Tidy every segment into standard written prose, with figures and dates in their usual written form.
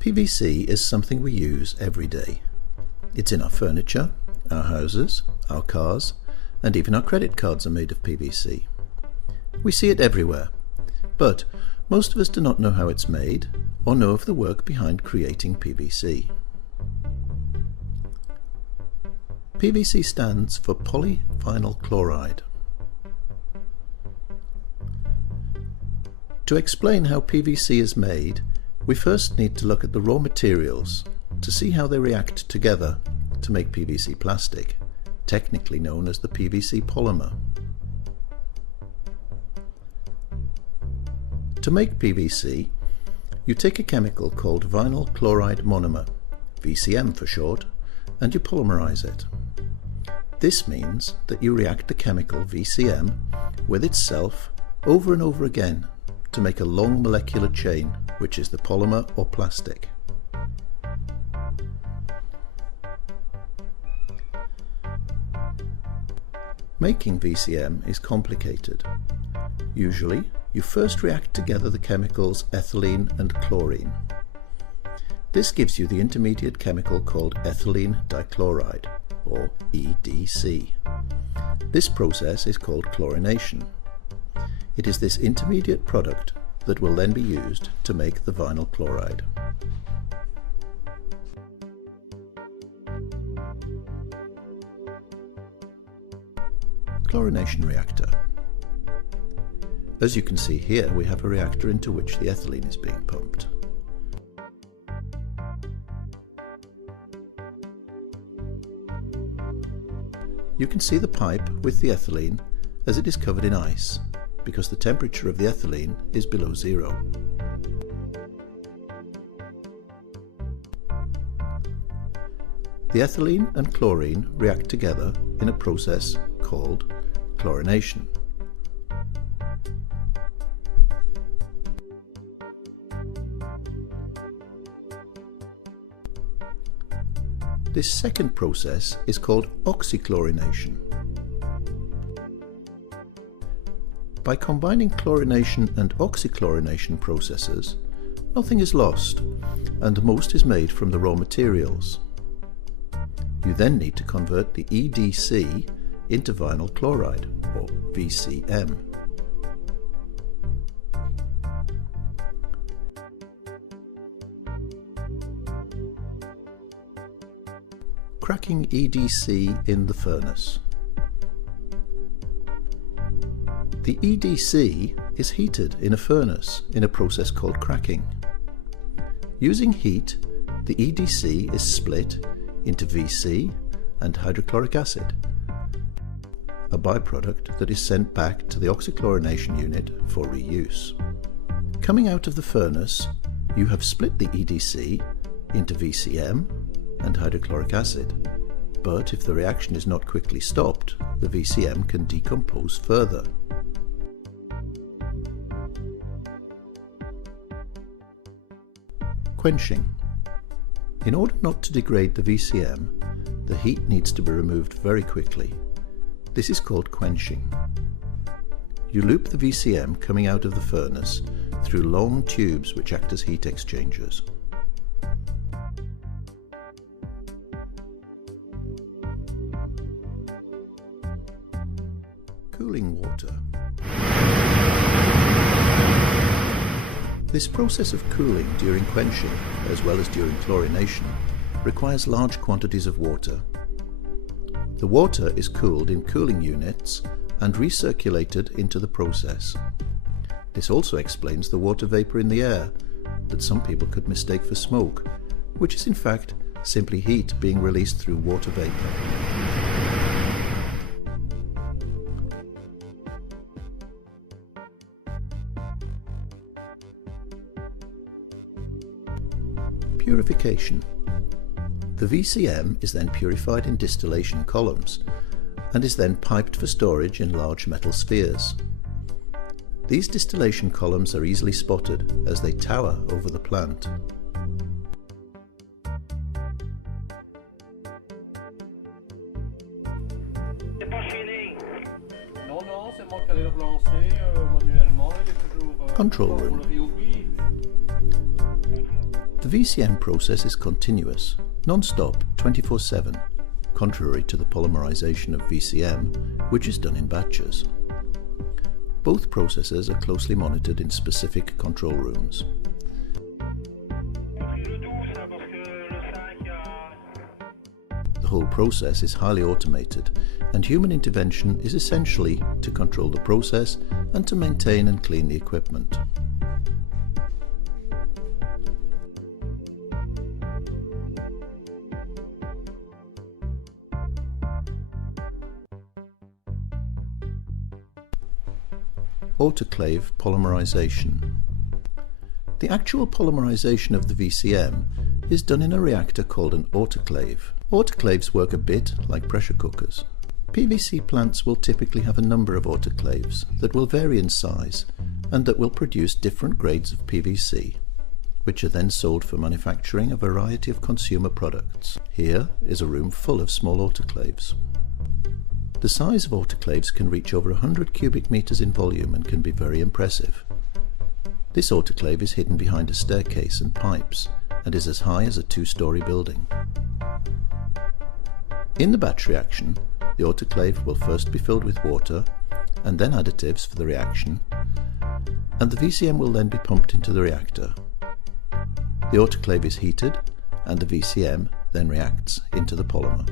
PVC is something we use every day. It's in our furniture, our houses, our cars, and even our credit cards are made of PVC. We see it everywhere, but most of us do not know how it's made or know of the work behind creating PVC. PVC stands for polyvinyl chloride. To explain how PVC is made, we first need to look at the raw materials to see how they react together to make PVC plastic, technically known as the PVC polymer. To make PVC, you take a chemical called vinyl chloride monomer, VCM for short, and you polymerize it. This means that you react the chemical VCM with itself over and over again to make a long molecular chain, which is the polymer or plastic. Making VCM is complicated. Usually, you first react together the chemicals ethylene and chlorine. This gives you the intermediate chemical called ethylene dichloride, or EDC. This process is called chlorination. It is this intermediate product that will then be used to make the vinyl chloride. Chlorination reactor. As you can see here, we have a reactor into which the ethylene is being pumped. You can see the pipe with the ethylene as it is covered in ice, because the temperature of the ethylene is below zero. The ethylene and chlorine react together in a process called chlorination. This second process is called oxychlorination. By combining chlorination and oxychlorination processes, nothing is lost, and most is made from the raw materials. You then need to convert the EDC into vinyl chloride, or VCM. Cracking EDC in the furnace. The EDC is heated in a furnace in a process called cracking. Using heat, the EDC is split into VC and hydrochloric acid, a byproduct that is sent back to the oxychlorination unit for reuse. Coming out of the furnace, you have split the EDC into VCM and hydrochloric acid, but if the reaction is not quickly stopped, the VCM can decompose further. Quenching. In order not to degrade the VCM, the heat needs to be removed very quickly. This is called quenching. You loop the VCM coming out of the furnace through long tubes which act as heat exchangers. Cooling water. This process of cooling during quenching, as well as during chlorination, requires large quantities of water. The water is cooled in cooling units and recirculated into the process. This also explains the water vapour in the air that some people could mistake for smoke, which is in fact simply heat being released through water vapour. Purification. The VCM is then purified in distillation columns and is then piped for storage in large metal spheres. These distillation columns are easily spotted as they tower over the plant. Control room. The VCM process is continuous, non-stop, 24/7, contrary to the polymerization of VCM, which is done in batches. Both processes are closely monitored in specific control rooms. The whole process is highly automated, and human intervention is essentially to control the process and to maintain and clean the equipment. Autoclave polymerization. The actual polymerization of the VCM is done in a reactor called an autoclave. Autoclaves work a bit like pressure cookers. PVC plants will typically have a number of autoclaves that will vary in size and that will produce different grades of PVC, which are then sold for manufacturing a variety of consumer products. Here is a room full of small autoclaves. The size of autoclaves can reach over 100 cubic meters in volume and can be very impressive. This autoclave is hidden behind a staircase and pipes and is as high as a 2-story building. In the batch reaction, the autoclave will first be filled with water and then additives for the reaction, and the VCM will then be pumped into the reactor. The autoclave is heated and the VCM then reacts into the polymer.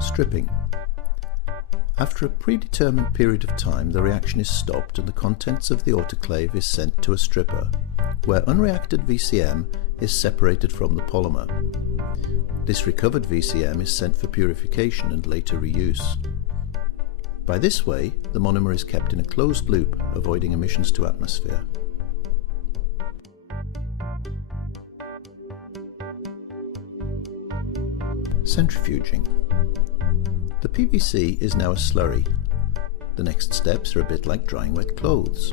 Stripping. After a predetermined period of time, the reaction is stopped and the contents of the autoclave is sent to a stripper, where unreacted VCM is separated from the polymer. This recovered VCM is sent for purification and later reuse. By this way, the monomer is kept in a closed loop, avoiding emissions to atmosphere. Centrifuging. The PVC is now a slurry. The next steps are a bit like drying wet clothes.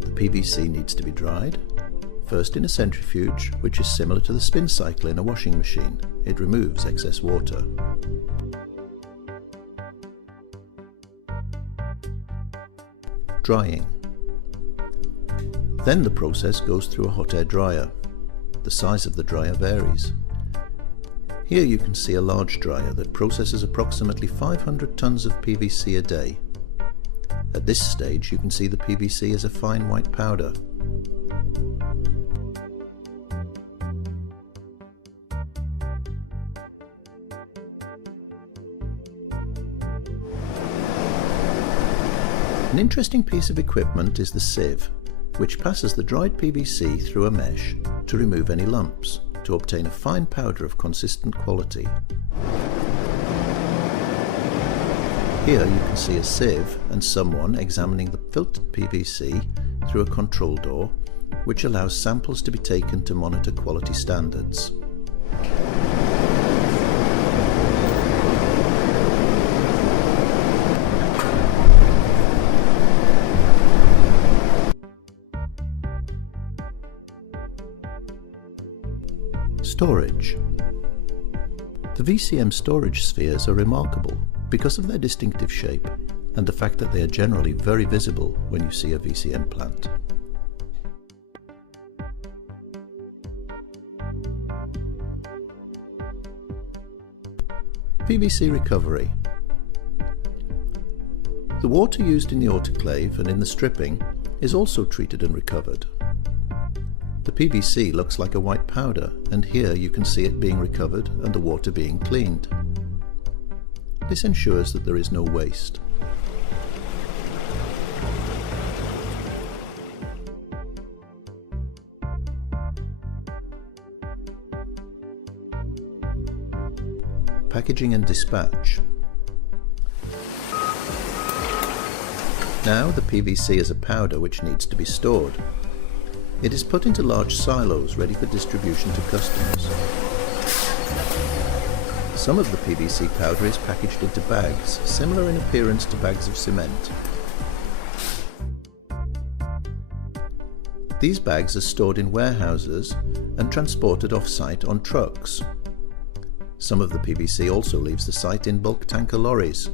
The PVC needs to be dried, first in a centrifuge, which is similar to the spin cycle in a washing machine. It removes excess water. Drying. Then the process goes through a hot air dryer. The size of the dryer varies. Here you can see a large dryer that processes approximately 500 tons of PVC a day. At this stage you can see the PVC as a fine white powder. An interesting piece of equipment is the sieve, which passes the dried PVC through a mesh to remove any lumps, to obtain a fine powder of consistent quality. Here you can see a sieve and someone examining the filtered PVC through a control door, which allows samples to be taken to monitor quality standards. Storage. The VCM storage spheres are remarkable because of their distinctive shape and the fact that they are generally very visible when you see a VCM plant. PVC recovery. The water used in the autoclave and in the stripping is also treated and recovered. The PVC looks like a white powder, and here you can see it being recovered and the water being cleaned. This ensures that there is no waste. Packaging and dispatch. Now the PVC is a powder which needs to be stored. It is put into large silos ready for distribution to customers. Some of the PVC powder is packaged into bags, similar in appearance to bags of cement. These bags are stored in warehouses and transported off-site on trucks. Some of the PVC also leaves the site in bulk tanker lorries.